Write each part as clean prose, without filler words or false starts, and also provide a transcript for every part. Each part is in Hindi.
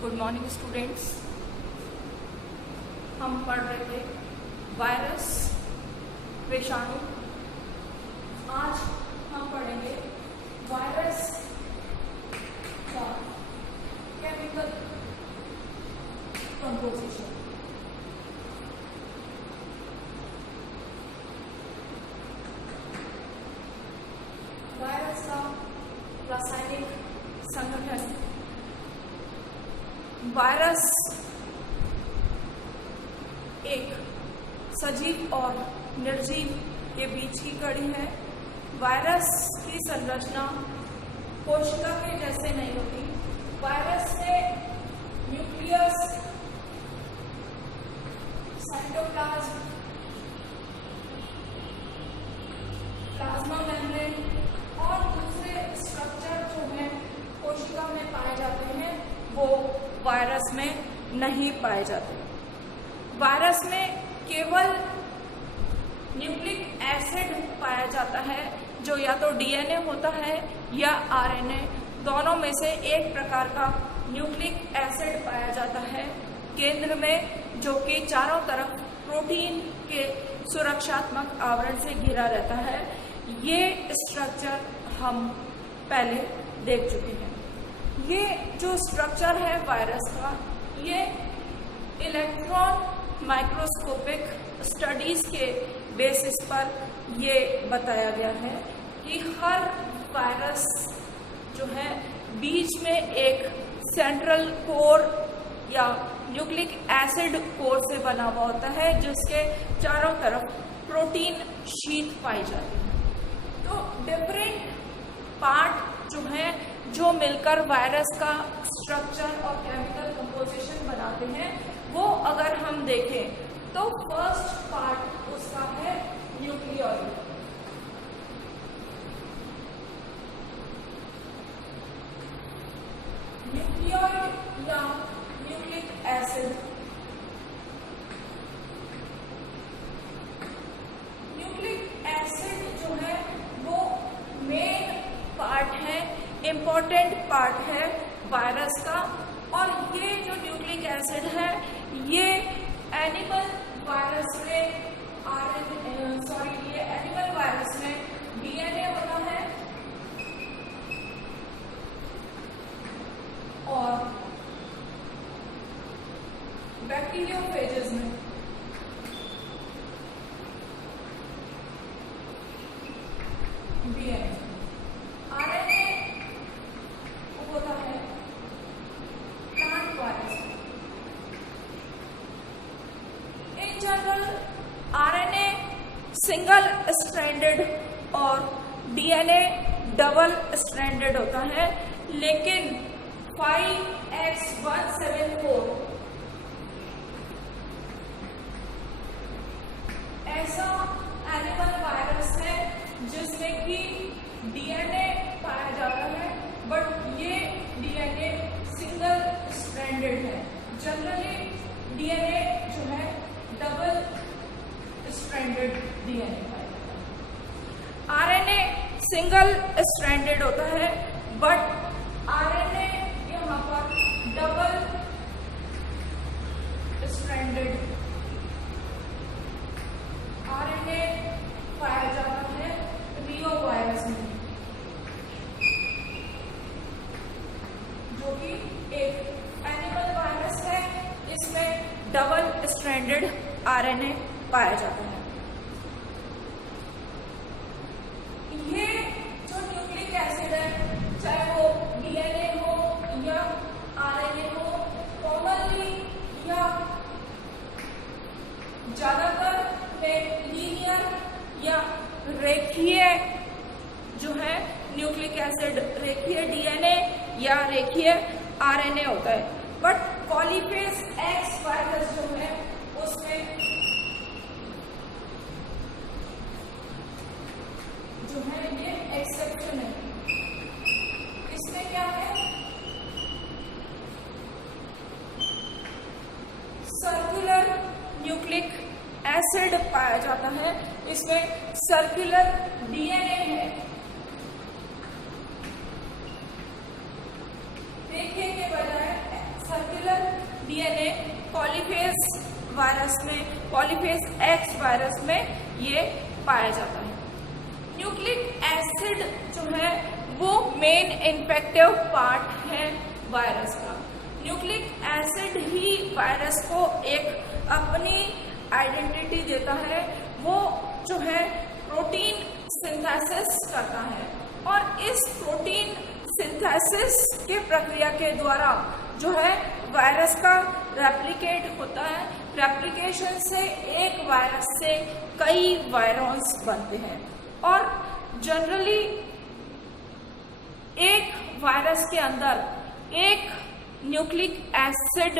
Good morning students. हम पढ़ रहे थे वायरस, विषाणु। आज हम पढ़ेंगे वायरस का केमिकल कंपोजिशन। वायरस का रासायनिक संगठन। वायरस एक सजीव और निर्जीव के बीच की कड़ी है। वायरस की संरचना कोशिका के जैसे नहीं होती। वायरस में न्यूक्लियस, साइटोप्लाज्म, प्लाज्मा मेम्ब्रेन और दूसरे स्ट्रक्चर जो हैं कोशिका में पाए जाते हैं वो वायरस में नहीं पाए जाते। वायरस में केवल न्यूक्लिक एसिड पाया जाता है जो या तो डीएनए होता है या आरएनए, दोनों में से एक प्रकार का न्यूक्लिक एसिड पाया जाता है केंद्र में, जो कि चारों तरफ प्रोटीन के सुरक्षात्मक आवरण से घिरा रहता है। ये स्ट्रक्चर हम पहले देख चुके हैं। ये जो स्ट्रक्चर है वायरस का, ये इलेक्ट्रॉन माइक्रोस्कोपिक स्टडीज के बेसिस पर ये बताया गया है कि हर वायरस जो है बीच में एक सेंट्रल कोर या न्यूक्लिक एसिड कोर से बना हुआ होता है, जिसके चारों तरफ प्रोटीन शीट पाई जाती है। तो डिफरेंट पार्ट जो है जो मिलकर वायरस का स्ट्रक्चर और केमिकल कंपोजिशन बनाते हैं, वो अगर हम देखें तो फर्स्ट पार्ट उसका है न्यूक्लियोइड। न्यूक्लियोइड या न्यूक्लिक एसिड। न्यूक्लिक एसिड जो है वो मेन पार्ट है, इम्पोर्टेंट पार्ट है वायरस का। और ये जो न्यूक्लिक एसिड है ये एनिमल वायरस में ये एनिमल वायरस में डीएनए होता है और बैक्टीरियोफेजेस में डीएनए। आरएनए होता है प्लांट वायरस में। In general RNA single stranded और डीएनए डबल स्ट्रैंडेड होता है, लेकिन 5X174 ऐसा एनिमल वायरस है जिसमें कि डीएनए पाया जाता है, बट ये डीएनए सिंगल स्ट्रैंडेड है। जनरली डीएनए जो है डबल स्ट्रैंडेड डीएनए पाया जाता है। आरएनए सिंगल स्ट्रैंडेड होता है, बट आरएनए यहाँ पर डबल स्ट्रैंडेड आरएनए पाया जाता है रियो वायरस में, जो कि एक एनिमल वायरस है। इसमें डबल स्ट्रैंडेड आरएनए पाया जाता है। ये जो न्यूक्लिक एसिड है, चाहे वो डीएनए हो या आरएनए हो, कॉमनली या ज्यादातर में लीनियर या रेखीय जो है न्यूक्लिक एसिड, रेखीय डीएनए या रेखीय आरएनए होता है। बट पॉलीफेज एक्स वायरस जो है उसमें जो है ये एक्सेप्शन है। इसमें क्या है, सर्कुलर न्यूक्लिक एसिड पाया जाता है। इसमें सर्कुलर डीएनए है। रेखीय के बजाय डीएनए पॉलीफेज वायरस में, पॉलीफेज एक्स वायरस में ये पाया जाता है। न्यूक्लिक एसिड जो है वो मेन इन्फेक्टिव पार्ट है वायरस का। न्यूक्लिक एसिड ही वायरस को एक अपनी आइडेंटिटी देता है। वो जो है प्रोटीन सिंथेसिस करता है और इस प्रोटीन सिंथेसिस के प्रक्रिया के द्वारा जो है वायरस का रेप्लिकेट होता है। रेप्लिकेशन से एक वायरस से कई वायरॉन्स बनते हैं और जनरली एक वायरस के अंदर एक न्यूक्लिक एसिड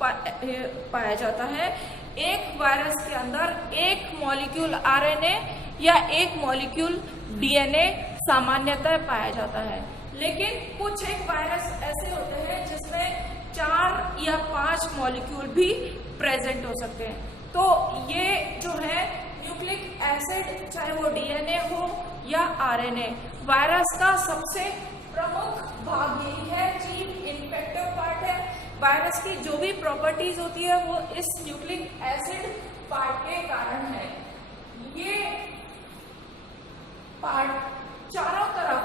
पाया जाता है। एक वायरस के अंदर एक मॉलिक्यूल आरएनए या एक मॉलिक्यूल डीएनए सामान्यतः पाया जाता है, लेकिन कुछ एक वायरस ऐसे होते हैं जिसमें 4 या 5 मॉलिक्यूल भी प्रेजेंट हो सकते हैं। तो ये जो है न्यूक्लिक एसिड, चाहे वो डीएनए हो या आरएनए, वायरस का सबसे प्रमुख भाग यही है, चीफ इन्फेक्टिव पार्ट है। वायरस की जो भी प्रॉपर्टीज होती है वो इस न्यूक्लिक एसिड पार्ट के कारण है। ये पार्ट चारों तरफ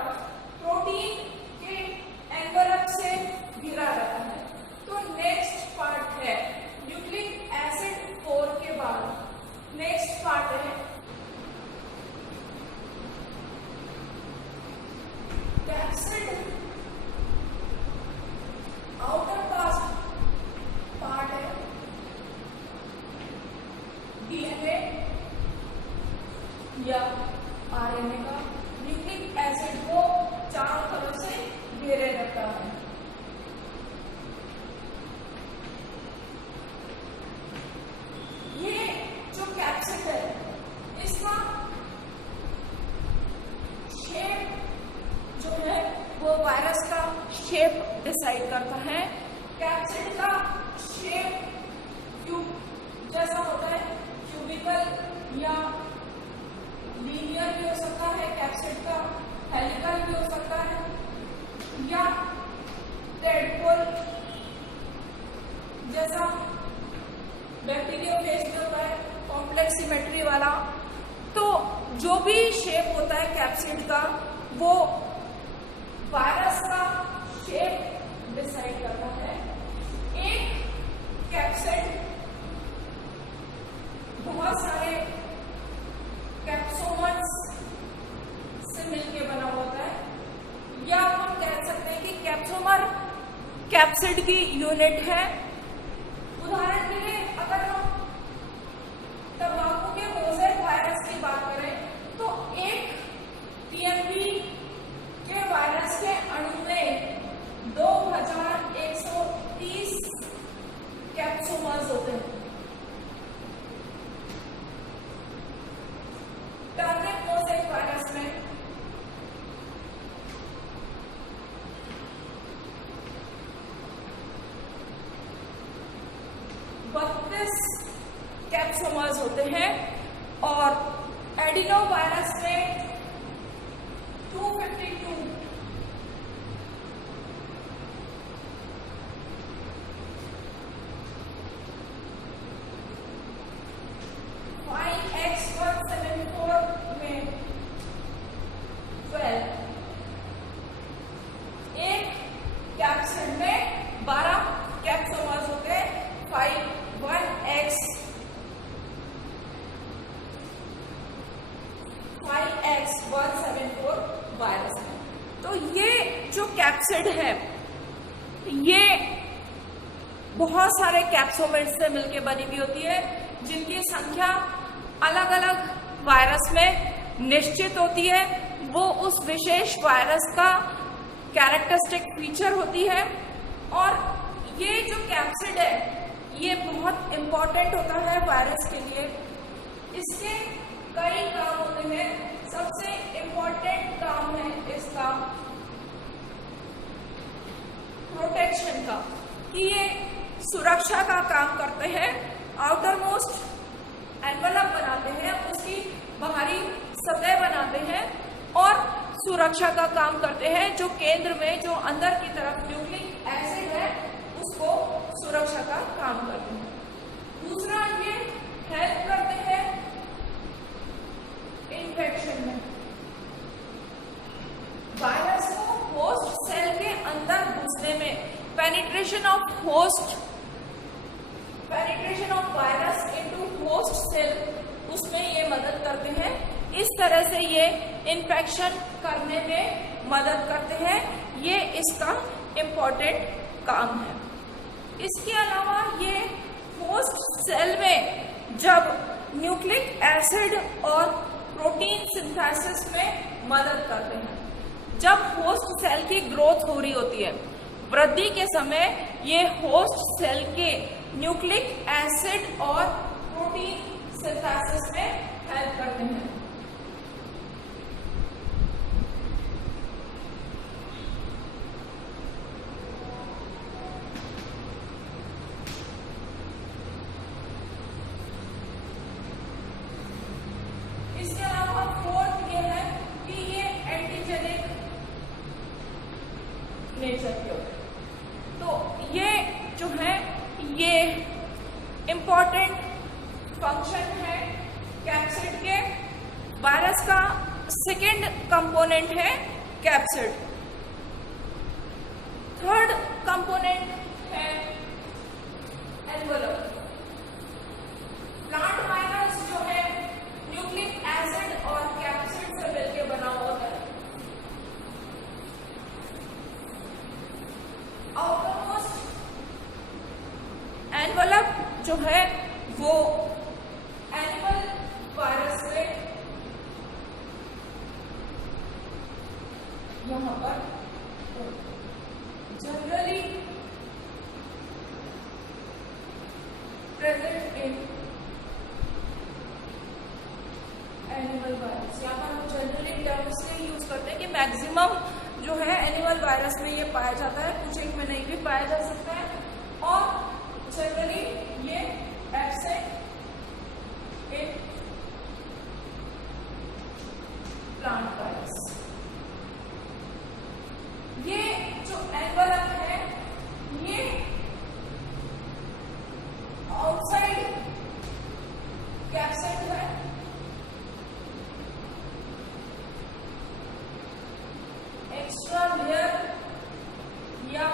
प्रोटीन के एनवेलप से घिरा रहता है। तो नेक्स्ट पार्ट है न्यूक्लिक एसिड 4 के बाद नेक्स्ट पार्ट है कैप्सिड। आउटर पार्ट है डीएनए या आरएनए का। न्यूक्लिक एसिड को चारों तरफ से घेरे रहता है। ये जो कैप्सिड है इसका शेप जो है वो वायरस का शेप डिसाइड करता है। कैप्सिड का शेप क्यूब जैसा होता है, क्यूबिकल या लीनियर भी हो सकता है। कैप्सिड का हेलिकल भी हो सकता है या टेडपोल जैसा बैक्टीरियोफेज में होता है, कॉम्प्लेक्स सिमेट्री वाला। तो जो भी शेप होता है कैप्सिड का वो वायरस का शेप डिसाइड करता है। एक कैप्सिड बहुत सारे कैप्सोमर्स से मिलकर बना होता है, या हम कह सकते हैं कि कैप्सोमर कैप्सिड की यूनिट है। उदाहरण के लिए अगर हम तंबाकू के मोज़ेक वायरस की बात करें तो एक टीएमवी के वायरस के अणु में 2130 कैप्सोमर्स होते हैं। टर्निप मोज़ेक वायरस में 32 कैप्सोमर्स होते हैं और एडिनो वायरस में 252 5X174 में 12। एक कैप्सिड में 12 कैप्सोमर्स होते हैं 5X174 वायरस में। तो ये जो कैप्सिड है ये बहुत सारे कैप्सोमर्स से मिलकर बनी हुई होती है, जिनकी संख्या अलग अलग वायरस में निश्चित होती है। वो उस विशेष वायरस का कैरेक्टरिस्टिक फीचर होती है। और ये जो कैप्सिड है ये बहुत इम्पोर्टेंट होता है वायरस के लिए। इसके कई काम होते हैं। सबसे इम्पोर्टेंट काम है इसका प्रोटेक्शन का, कि ये सुरक्षा का काम करते हैं। आउटर मोस्ट एनवेलप बनाते हैं, उसकी बाहरी सतह बनाते हैं और सुरक्षा का काम करते हैं। जो केंद्र में, जो अंदर की तरफ न्यूक्लिक एसिड है उसको सुरक्षा का penetration of virus into host cell, उसमें ये मदद करते हैं। इस तरह से ये इन्फेक्शन करने में मदद करते हैं। ये इसका इम्पोर्टेंट काम है। इसके अलावा ये होस्ट सेल में जब न्यूक्लिक एसिड और प्रोटीन सिंथेसिस में मदद करते हैं। जब होस्ट सेल की ग्रोथ हो रही होती है, वृद्धि के समय, ये होस्ट सेल के न्यूक्लिक एसिड और प्रोटीन सिंथेसिस में हेल्प करते हैं। इसके अलावा फोर्थ ये है कि ये एंटीजेनिक नेचर के होते हैं। तो ये जो है ये इम्पोर्टेंट फंक्शन है कैप्सिड के। वायरस का सेकेंड कंपोनेंट है कैप्सिड। थर्ड कंपोनेंट है एनवेलप। प्लांट वायरस जो है न्यूक्लिक एसिड और कैप्सिड से मिलकर बना होता है। आउटरमोस्ट एनवेलप जो है वो एनिमल वायरस से यहां पर generally present in animal virus. यहाँ पर हम जनरली टर्म से यूज करते हैं कि मैक्सिमम जो है एनिमल वायरस में ये पाया जाता है, कुछ एक में नहीं भी पाया जा सकता है। और जनरली ये एब्सेंट इन प्लांट वायरस। ये जो एनवेलप है ये आउटसाइड कैप्सिड है। एक्स्ट्रा लेयर या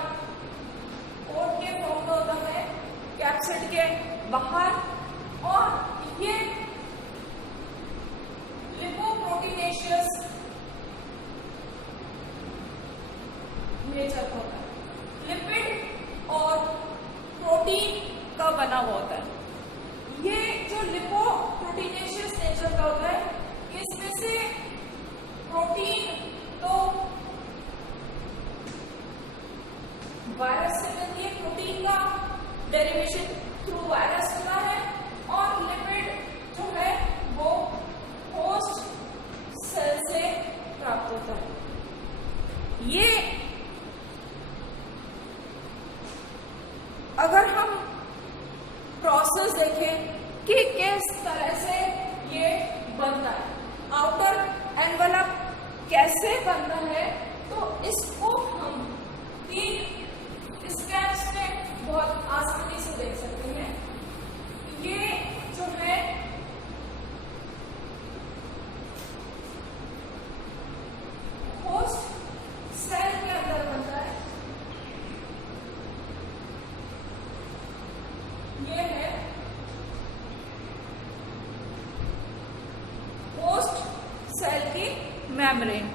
कोट के फॉर्म में होता है कैप्सिड के बाहर। और ये लिपोप्रोटीनेशियस नेचर का होता है। लिपिड और प्रोटीन का बना हुआ होता है। ये जो लिपोप्रोटीनेशियस नेचर का होता है, इसमें से प्रोटीन तो वायरस से मिलती है, प्रोटीन का डेरिवेशन थ्रू वायरस होता है। और लिपिड जो है वो होस्ट सेल से प्राप्त होता है। ये अगर हम प्रोसेस देखें कि किस तरह से ये बनता है, आउटर एनवेलप कैसे बनता है, तो इसको हम 3 स्टेप्स में बहुत आसानी से देख सकते हैं। ये जो है होस्ट सेल के अंदर बनता है। ये है होस्ट सेल की मेम्ब्रेन।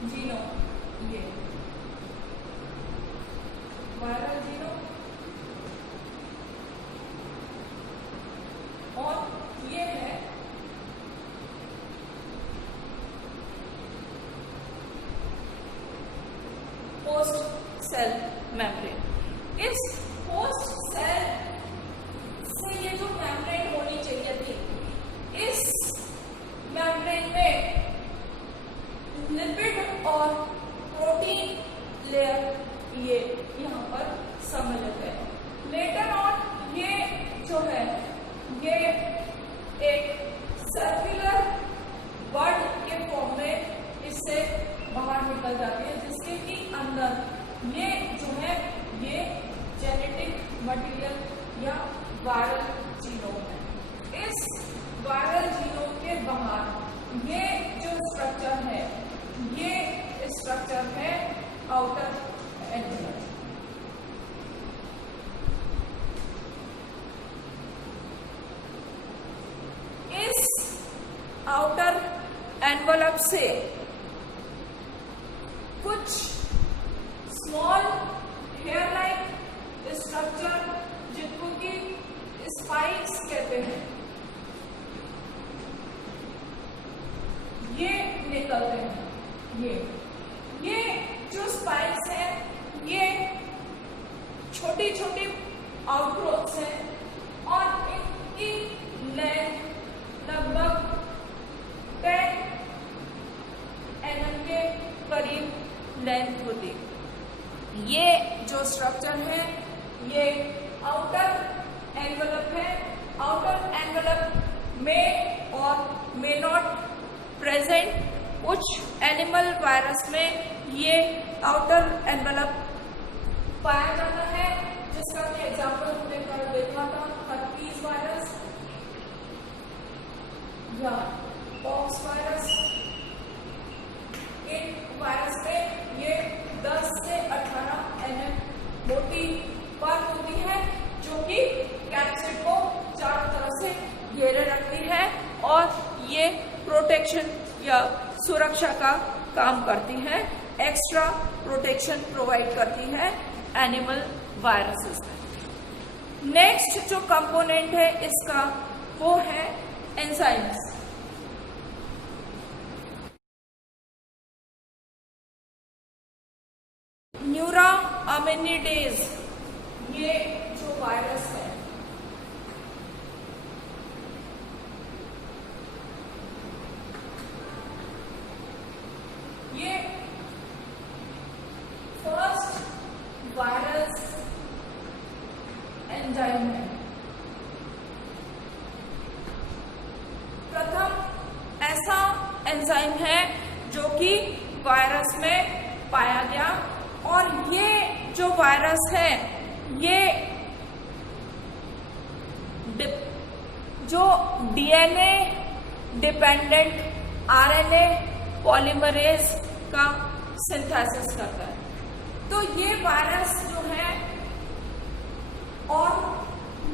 जीनोम, ये वायरल जीनोम, और ये है होस्ट सेल मेम्ब्रेन। इस होस्ट सेल से ये जो मेम्ब्रेन होनी चाहिए थी, इस मेम्ब्रेन में लिपिड और प्रोटीन लेयर ये यहाँ पर सम्मिलित है। लेटर ऑन ये जो है ये एक सर्कुलर बड के फॉर्म में इससे बाहर निकल जाती है, जिसके कि अंदर ये जो है ये जेनेटिक मटेरियल या वायरल जीनोम है। इस वायरल जीनोम के बाहर ये जो स्ट्रक्चर है, ये स्ट्रक्चर है आउटर एनवेलप। इस आउटर एनवेलप से कुछ स्मॉल हेयर लाइक स्ट्रक्चर, जिनको कि स्पाइक्स कहते हैं, ये निकलते हैं। ये जो स्पाइक्स हैं, ये छोटी छोटी आउटग्रोथ्स हैं और इनकी लेंथ लगभग 10 mm के करीब लेंथ होती। ये जो स्ट्रक्चर है ये आउटर एनवेलप है। आउटर एनवेलप में और मे नॉट प्रेजेंट। कुछ एनिमल वायरस में ये आउटर एनवेलप पाया जाता है, जिसका कि एग्जाम्पल हमने कल देखा था, हर्पीज वायरस या पॉक्स वायरस। इन वायरस में ये 10 से 18 mm मोटी परत होती है, जो कि कैप्सिड को चारों तरफ से घेरे रखती है और ये प्रोटेक्शन या सुरक्षा का काम करती है, एक्स्ट्रा प्रोटेक्शन प्रोवाइड करती है एनिमल वायरसेस में। नेक्स्ट जो कंपोनेंट है इसका वो है एंजाइम्स। न्यूरामिनिडेज, ये जो वायरस है, ये फर्स्ट वायरस एंजाइम है। प्रथम ऐसा एंजाइम है जो कि वायरस में पाया गया, और ये जो वायरस है ये जो डीएनए डिपेंडेंट आरएनए पॉलीमरेज का सिंथेसिस करता है। तो ये वायरस जो है, और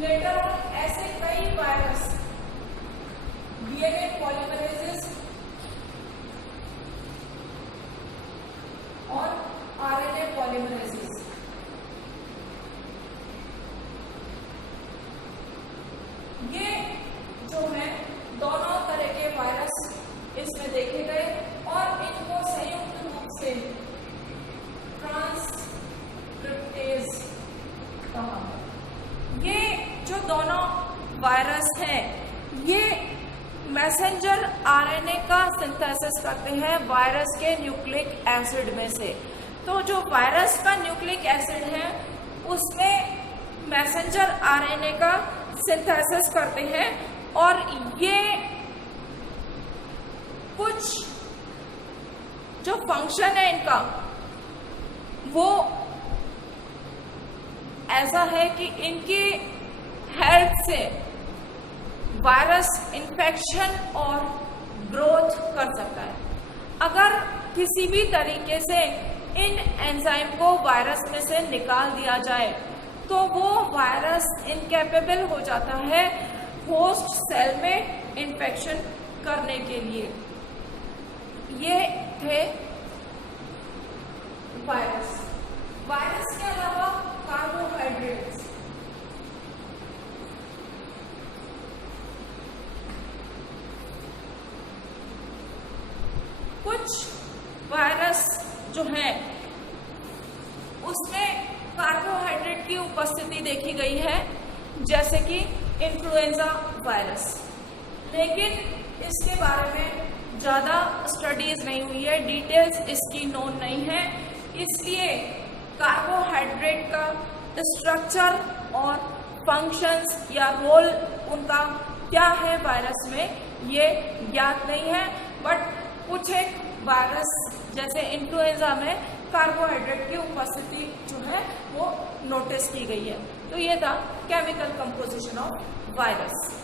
लेटर ऑन ऐसे कई वायरस डीएनए पॉलीमरेजेस और आरएनए पॉलीमरेजेस, ये जो है दोनों तरह के वायरस इसमें देखे गए और इनको संयुक्त रूप से ट्रांसक्रिप्टेज कहा। ये जो दोनों वायरस हैं, ये मैसेंजर आरएनए का सिंथेसिस करते हैं वायरस के न्यूक्लिक एसिड में से। तो जो वायरस का न्यूक्लिक एसिड है उसमें मैसेंजर आरएनए का सिंथेसिस करते हैं, और ये कुछ जो फंक्शन है इनका वो ऐसा है कि इनकी हेल्प से वायरस इन्फेक्शन और ग्रोथ कर सकता है। अगर किसी भी तरीके से इन एंजाइम को वायरस में से निकाल दिया जाए तो वो वायरस इनकैपेबल हो जाता है होस्ट सेल में इन्फेक्शन करने के लिए। ये थे वायरस। वायरस के अलावा कार्बोहाइड्रेट्स, कुछ वायरस जो है उसमें कार्बोहाइड्रेट की उपस्थिति देखी गई है, जैसे कि इन्फ्लुएंजा वायरस, लेकिन इसके बारे में ज़्यादा स्टडीज नहीं हुई है, डिटेल्स इसकी नोन नहीं है, इसलिए कार्बोहाइड्रेट का स्ट्रक्चर और फंक्शंस या रोल उनका क्या है वायरस में, ये ज्ञात नहीं है। बट कुछ एक वायरस जैसे इन्फ्लुएंजा में कार्बोहाइड्रेट की उपस्थिति जो है वो नोटिस की गई है। तो ये था केमिकल कंपोजिशन ऑफ वायरस।